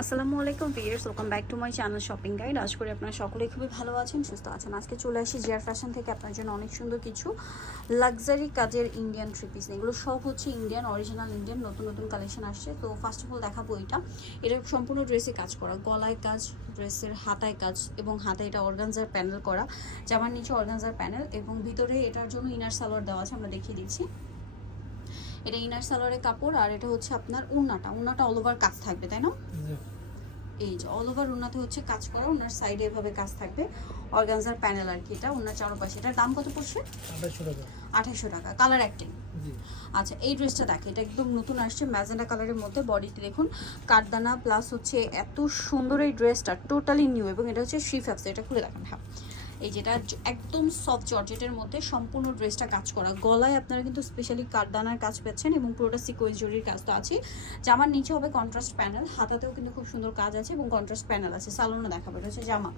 আসসালামু আলাইকুম viewers welcome back to my channel shopping guide আশা করি আপনারা সকলেই খুবই ভালো আছেন, সুস্থ আছেন। আজকে চলে আসি জিয়ার ফ্যাশন থেকে। আপনার জন্য অনেক সুন্দর কিছু লাক্সারি কাজের ইন্ডিয়ান থ্রি পিস এগুলো সব হচ্ছে ইন্ডিয়ান অরিজিনাল ইন্ডিয়ান নতুন নতুন কালেকশন আসছে। তো ফার্স্ট অফ অল দেখাবো এটা। এটা সম্পূর্ণ ড্রেসে কাজ করা। গলায় কাজ ড্রেসের হাতায় কাজ এবং হাতায় এটা অর্গানজার প্যানেল করা। জামার নিচে অর্গানজার প্যানেল এবং ভিতরে এটার জন্য ইনার সালোয়ার দেওয়া আছে, আমরা দেখিয়ে দিচ্ছি। এটা ইনার সালোয়ারের কাপড় আর এটা হচ্ছে আপনার উন্নাটা। উন্নাটা অল ওভার কাজ থাকবে তাই না? এই যে অল ওভার উন্নাতে হচ্ছে কাজ করা ওনার সাইডে এভাবে কাজ থাকবে। অর্গানজার প্যানেল আর কি এটা ওনার চারপাশে। এটার দাম কত পড়ছে? আঠাশশো টাকা। কালার অ্যাক্টিং জি। আচ্ছা এই ড্রেসটা দেখে এটা একদম নতুন আসছে ম্যাজেন্ডা কালারের মধ্যে। বডিতে দেখুন কাঠদানা প্লাস হচ্ছে এত সুন্দর এই ড্রেসটা টোটালি নিউ এবং এটা হচ্ছে শ্রীফ্যাক্স এটা খুলে দেখেন। হ্যাঁ। এই যেটা একদম সফট জর্জেটের মধ্যে সম্পূর্ণ ড্রেসটা কাজ করা। গলায় আপনারা কিন্তু স্পেশালি কাঠদানার কাজ পাচ্ছেন এবং পুরোটা সিকোয়েন্স জরির কাজ তো আছে জামার নিচে হবে কন্ট্রাস্ট প্যানেল হাতাতেও কিন্তু খুব সুন্দর কাজ আছে এবং কন্ট্রাস্ট প্যানেল আছে। সালোনা দেখাবো, এটা হচ্ছে জামা।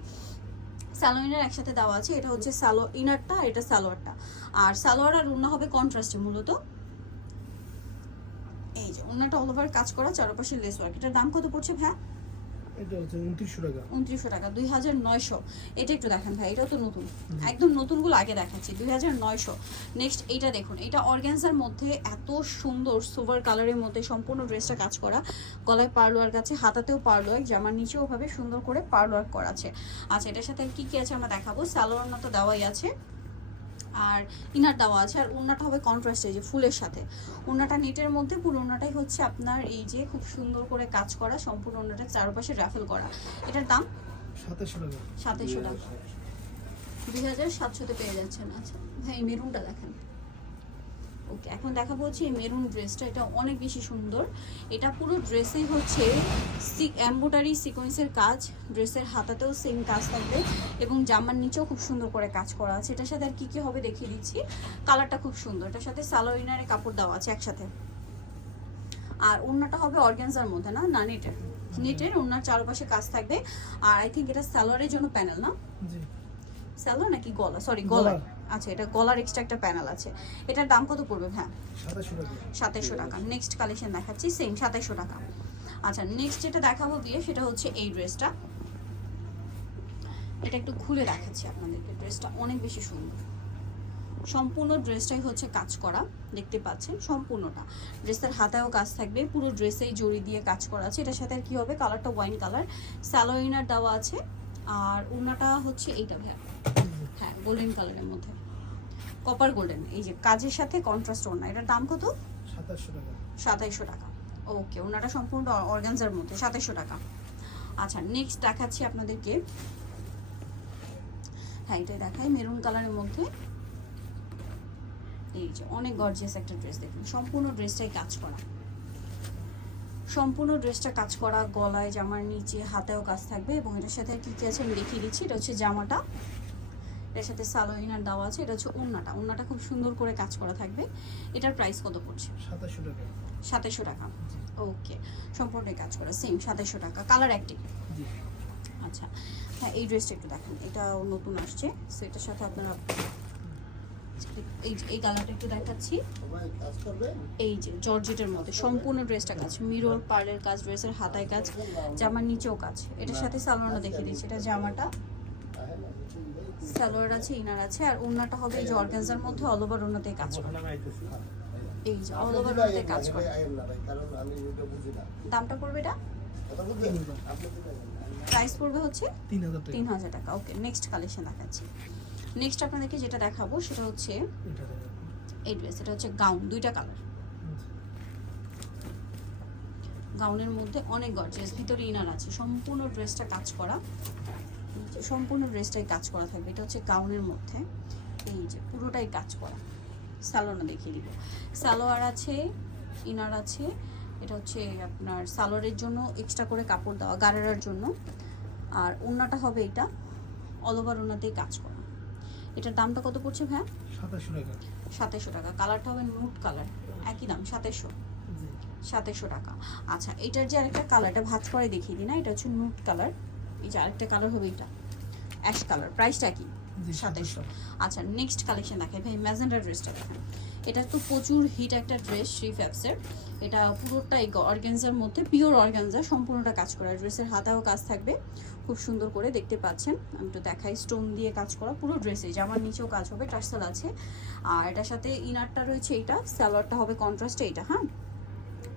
স্যালোইনের একসাথে দেওয়া আছে, এটা হচ্ছে স্যালো ইনারটা আর এটা সালোয়ারটা। আর সালোয়ার আর উন্না হবে কন্ট্রাস্টে মূলত। এই যে উন্নাটা অল ওভার কাজ করা, চারপাশে লেস ওয়ার্ক এটার দাম কত পড়ছে ভাই এটা হচ্ছে টাকা। উনত্রিশশো টাকা এটা একটু দেখেন ভাই এটাও তো নতুন। একদম নতুনগুলো আগে দেখাচ্ছি দুই হাজার নয়শো। নেক্সট এইটা দেখুন এটা মধ্যে এত সুন্দর সোভার কালারের মধ্যে সম্পূর্ণ ড্রেসটা কাজ করা। গলায় পার্লোয়ার কাছে হাতাতেও পার্লোয়ার জামার নিচেও ভাবে সুন্দর করে পার্লোয়ার করা আছে। আচ্ছা এটার সাথে কি কি আছে আমরা দেখাবো? সালোয়ার তো দেওয়াই আছে। আর ইনার দেওয়া আছে আর ওনাটা হবে কন্ট্রাস্টে যে ফুলের সাথে। ওনাটা নেটের মধ্যে পুরো ওনাটাই হচ্ছে আপনার এই যে খুব সুন্দর করে কাজ করা সম্পূর্ণ ওনাটা চারপাশে র্যাফেল করা। এটার দাম? সাতাশশো টাকা। সাতাইশশো টাকা। দুই হাজার সাতশোতে পেয়ে যাচ্ছেন। আচ্ছা হ্যাঁ এই মেরুনটা দেখেন। ওকে, এখন দেখাবো হচ্ছে এই মেরুন ড্রেসটা এটা অনেক বেশি সুন্দর। এটা পুরো ড্রেসেই হচ্ছে এম্বোটারি সিকোয়েন্সের কাজ ড্রেসের হাতাতেও সেম কাজ থাকবে এবং জামার নিচেও খুব সুন্দর করে কাজ করা আছে। এটার সাথে আর কী কী হবে দেখিয়ে দিচ্ছি। কালারটা খুব সুন্দর, এটার সাথে সালোইনারে কাপড় দেওয়া আছে একসাথে। আর ওড়নাটা হবে অর্গ্যানজার মধ্যে, না? না, নেটের। নেটের, ওড়নার চারপাশে কাজ থাকবে। আর আই থিঙ্ক এটা স্যালোয়ারের জন্য প্যানেল না? সালোয়ার নাকি গলা সরি গলা। আচ্ছা এটা গলার এক্সট্রা একটা প্যানেল আছে। এটার দাম কত পড়বে হ্যাঁ সাতাশশো টাকা। সাতাইশশো টাকা। নেক্সট কালেকশন দেখাচ্ছি সেম সাতাইশশো টাকা। আচ্ছা নেক্সট যেটা দেখাবো বিয়ে সেটা হচ্ছে এই ড্রেসটা এটা একটু খুলে দেখাচ্ছি আপনাদেরকে। ড্রেসটা অনেক বেশি সুন্দর। সম্পূর্ণ ড্রেসটাই হচ্ছে কাজ করা। দেখতে পাচ্ছেন সম্পূর্ণটা। ড্রেসের হাতায়ও কাজ থাকবে। পুরো ড্রেসেই জড়ি দিয়ে কাজ করা আছে। এটার সাথে আর কি হবে? কালারটা ওয়াইন কালার স্যালোইনার দেওয়া আছে। আর ওনাটা হচ্ছে এইটা ভাইয়া। হ্যাঁ গোল্ডেন কালারের মধ্যে। কপার গোল্ডেন এই যে কাজের সাথে কন্ট্রাস্ট ওড়না। এটার দাম কত? সাতাশশো টাকা। সাতাইশশো টাকা। ওকে ওনাটা সম্পূর্ণ অর্গানজার মধ্যে সাতাইশশো টাকা। আচ্ছা নেক্সট দেখাচ্ছি আপনাদেরকে। হ্যাঁ এটাই দেখাই মেরুন কালারের মধ্যে। এই যে অনেক গর্জিয়াস একটা ড্রেস দেখুন। সম্পূর্ণ ড্রেসটাই কাজ করা। সম্পূর্ণ ড্রেসটা কাজ করা গলায় জামার নিচে হাতেও কাজ থাকবে এবং এটার সাথে কি কী আছে আমি দেখিয়ে দিচ্ছি। এটা হচ্ছে জামাটা এটার সাথে সালোইনার দেওয়া আছে এটা হচ্ছে ওন্নাটা ওন্নাটা খুব সুন্দর করে কাজ করা থাকবে। এটার প্রাইস কত পড়ছে? সাতাশশো টাকা। সাতাশশো টাকা। ওকে সম্পূর্ণ কাজ করা সেম সাতাশশো টাকা। কালার অ্যাক্টিভ আচ্ছা হ্যাঁ এই ড্রেসটা একটু দেখেন। এটাও নতুন আসছে। সো এটার সাথে আপনারা এই এই কালারটা একটু দেখাচ্ছি। এই যে জর্জেটের মধ্যে সম্পূর্ণ ড্রেসটা কাজ। মিরর পার্লের কাজ ড্রেসের হাতায় কাজ জামার নিচেও কাজ। এটার সাথে সালোয়ারটা দেখিয়ে দিচ্ছি। এটা জামাটা। সালোয়ার আছে ইনার আছে আর হবে অর্গানজার মধ্যে অল ওভার কাজ করে। এই যে অল ওভার কাজ করে। দামটা পড়বে এটা? প্রাইস পড়বে হচ্ছে তিন হাজার টাকা। ওকে নেক্সট কালেকশন দেখাচ্ছি। নেক্সট আপনাদেরকে যেটা দেখাবো সেটা হচ্ছে এই ড্রেস এটা হচ্ছে গাউন দুইটা কালার গাউনের মধ্যে অনেক গর্জিয়াস ভিতরে ইনার আছে। সম্পূর্ণ ড্রেসটা কাজ করা। সম্পূর্ণ ড্রেসটাই কাজ করা থাকবে। এটা হচ্ছে গাউনের মধ্যে। এই যে পুরোটাই কাজ করা। সালোয়ারটা দেখিয়ে দিব। সালোয়ার আছে ইনার আছে। এটা হচ্ছে আপনার সালোয়ারের জন্য এক্সট্রা করে কাপড় দেওয়া গাড়ার জন্য। আর ওড়নাটা হবে এটা। অল ওভার ওড়নাতেই কাজ করা। এটার দামটা কত পড়ছে ভাই সাতাশশো টাকা। সাতাশশো টাকা। কালারটা হবে নুট কালার একই দাম সাতাশশো। সাতাশশো টাকা। আচ্ছা এটার যে আরেকটা কালারটা ভাজ করে দেখিয়ে দিই না এটা হচ্ছে নুট কালার এই যে আরেকটা কালার হবে এটা। অ্যাশ কালার প্রাইসটা কি? জি আচ্ছা নেক্সট কালেকশন দেখেন ভাই ম্যাজেন্ডার ড্রেসটা দেখেন। এটা তো প্রচুর হিট একটা ড্রেস শ্রী ফ্যাপসের এটা পুরোটাই অর্গ্যানজার মধ্যে পিওর অর্গ্যানজা সম্পূর্ণটা কাজ করা। ড্রেসের হাতাও কাজ থাকবে। খুব সুন্দর করে দেখতে পাচ্ছেন। আমি তো দেখাই স্টোন দিয়ে কাজ করা পুরো ড্রেসে জামার নিচেও কাজ হবে টার্সেল আছে। আর এটার সাথে ইনারটা রয়েছে এইটা স্যালোয়ারটা হবে কন্ট্রাস্টে এইটা হ্যাঁ?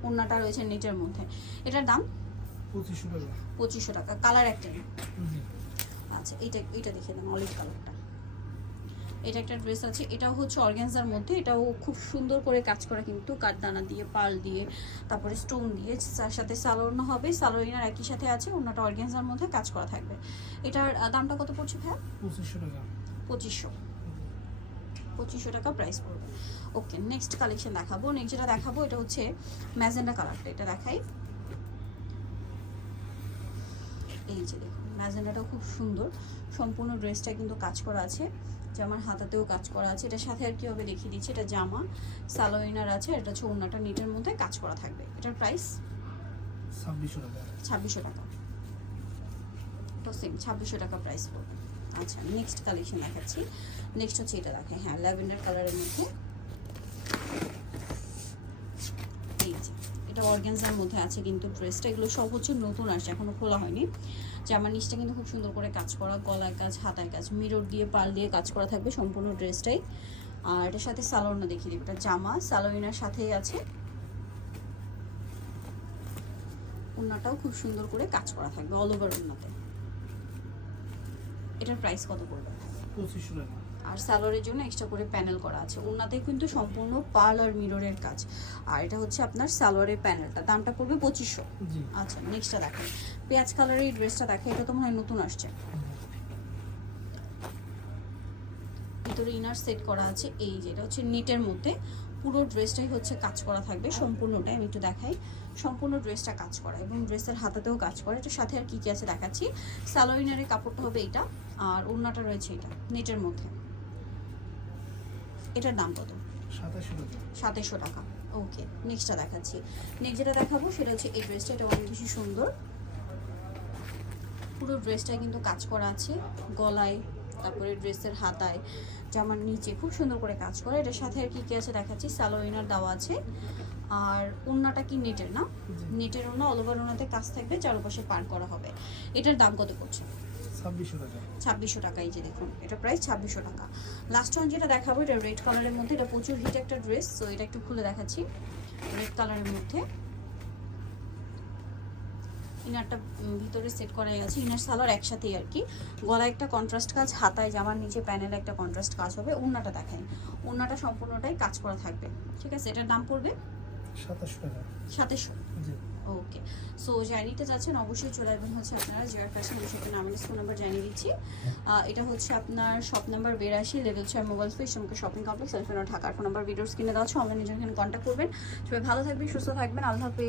ওড়নাটা রয়েছে নেটের মধ্যে। এটার দাম? পঁচিশশো টাকা। পঁচিশশো টাকা। কালার একটা আচ্ছা এইটা এইটা দেখে দেন অলিভ কালারটা এটা একটা ড্রেস আছে এটাও হচ্ছে অর্গ্যানজার মধ্যে এটাও খুব সুন্দর করে কাজ করা কিন্তু কাঠদানা দিয়ে পাল দিয়ে তারপরে স্টোন দিয়ে তার সাথে সালোয়ারনা হবে সালোয়ারিনার একই সাথে আছে অন্যটা অর্গ্যানজার মধ্যে কাজ করা থাকবে। এটার দামটা কত পড়ছে ভাই পঁচিশশো টাকা। পঁচিশশো। পঁচিশশো টাকা প্রাইস পড়বে। ওকে নেক্সট কালেকশন দেখাবো। নেক্সট যেটা দেখাবো এটা হচ্ছে ম্যাজেন্ডা কালারটা এটা দেখাই। এই যে দেখুন। ম্যাজেন্ডাটাও খুব সুন্দর। সম্পূর্ণ ড্রেসটা কিন্তু কাজ করা আছে। জামার হাতাতেও কাজ করা আছে। এটার সাথে আর কি হবে দেখিয়ে দিচ্ছি। এটা জামা সালোইনার আছে এটা হচ্ছে অন্যটা নিটের মধ্যে কাজ করা থাকবে। এটার প্রাইস ছাব্বিশশো টাকা। ছাব্বিশশো টাকা। তো সেম ছাব্বিশশো টাকা প্রাইস পড়বে। আচ্ছা নেক্সট কালেকশন দেখাচ্ছি। নেক্সট হচ্ছে এটা দেখে। হ্যাঁ ল্যাভেন্ডার কালারের মধ্যে। এই এটা অর্গ্যানজার মধ্যে আছে কিন্তু ড্রেসটা এগুলো সব হচ্ছে নতুন আসছে এখনও খোলা হয়নি। জামার নিচটা কিন্তু খুব সুন্দর করে কাজ করা, গলার কাজ, হাতার কাজ মিরর দিয়ে, পাল দিয়ে কাজ করা থাকবে সম্পূর্ণ ড্রেসটাই। আর এটার সাথে সালোয়ারনা দেখিয়ে দিই, এটা জামা, সালোয়ারিনার সাথেই আছে। ওড়নাটাও খুব সুন্দর করে কাজ করা থাকবে অল ওভার ওনাতে এটার প্রাইস কত পড়বে? পঁচিশশো টাকা। আর সালোয়ারের জন্য এক্সট্রা করে প্যানেল করা আছে। ওড়নাতে কিন্তু সম্পূর্ণ পার্ল আর মিররের কাজ। আর এটা হচ্ছে আপনার সালোয়ারের প্যানেলটা দামটা পড়বে পঁচিশশো। আচ্ছা নেক্সটটা দেখেন। পেঁয়াজ কালারের এই ড্রেসটা দেখে এটা তো মনে হয় নতুন আসছে। ভিতরে ইনার সেট করা আছে। এই যে এটা হচ্ছে নেটের মধ্যে। পুরো ড্রেসটাই হচ্ছে কাজ করা থাকবে সম্পূর্ণটাই আমি একটু দেখাই। সম্পূর্ণ ড্রেসটা কাজ করা এবং ড্রেসের হাতাতেও কাজ করা। এটার সাথে আর কি কি আছে দেখাচ্ছি? স্যালোইনারের কাপড়টা হবে এইটা আর ওড়নাটা রয়েছে এটা নেটের মধ্যে। এটার দাম কত? সাতাশশো টাকা। ওকে নেক্সটটা দেখাচ্ছি। নেক্সট যেটা দেখাবো সেটা হচ্ছে এই ড্রেসটা এটা অনেক বেশি সুন্দর। পুরো ড্রেসটা কিন্তু কাজ করা আছে গলায় তারপরে ড্রেসের হাতায় জামার নিচে খুব সুন্দর করে কাজ করা। এটার সাথে আর কি কি আছে দেখাচ্ছি? স্যালোইনার দেওয়া আছে। আর ওড়নাটা কি নেটের না? নেটের ওড়না অল ওভার ওড়নাতে কাজ থাকবে চারপাশে পার করা হবে। এটার দাম কত পড়ছে? ছাব্বিশশো টাকা। এই যে দেখুন এটা প্রাইস ছাব্বিশশো টাকা। লাস্ট ওয়ান যেটা দেখাবো এটা রেড কালারের মধ্যে এটা প্রচুর হিট একটা ড্রেস তো এটা একটু খুলে দেখাচ্ছি। রেড কালারের মধ্যে। ইনারটা ভিতরে সেট করা আছে ইনার সালোয়ার একসাথেই আর কি। গলায় একটা কন্ট্রাস্ট কাজ হাতায় জামার নিচে প্যানেলে একটা কন্ট্রাস্ট কাজ হবে। ওড়নাটা দেখেন ওড়নাটা সম্পূর্ণটাই কাজ করা থাকবে। ঠিক আছে এটার দাম পড়বে? সাতাশশো টাকা। সাতাশশো। ওকে সো জানিতে যাচ্ছেন, অবশ্যই চলে আসবেন হচ্ছে আপনারা জিয়ার আমি সেটা নাম ফোন নাম্বার জানিয়ে দিচ্ছি। এটা হচ্ছে আপনার শপ নাম্বার বেরাশি লেভেল ছয় মোবাইল স্পেস আমাকে শপিং কমপ্লেক্স সেলফোন ঢাকার ফোন নাম্বার ভিডিও স্ক্রিনে দেওয়া আছে অনলাইনে যখন কন্ট্যাক্ট করবেন। সবাই ভালো থাকবেন, সুস্থ থাকবেন, আল্লাহ হাফেজ।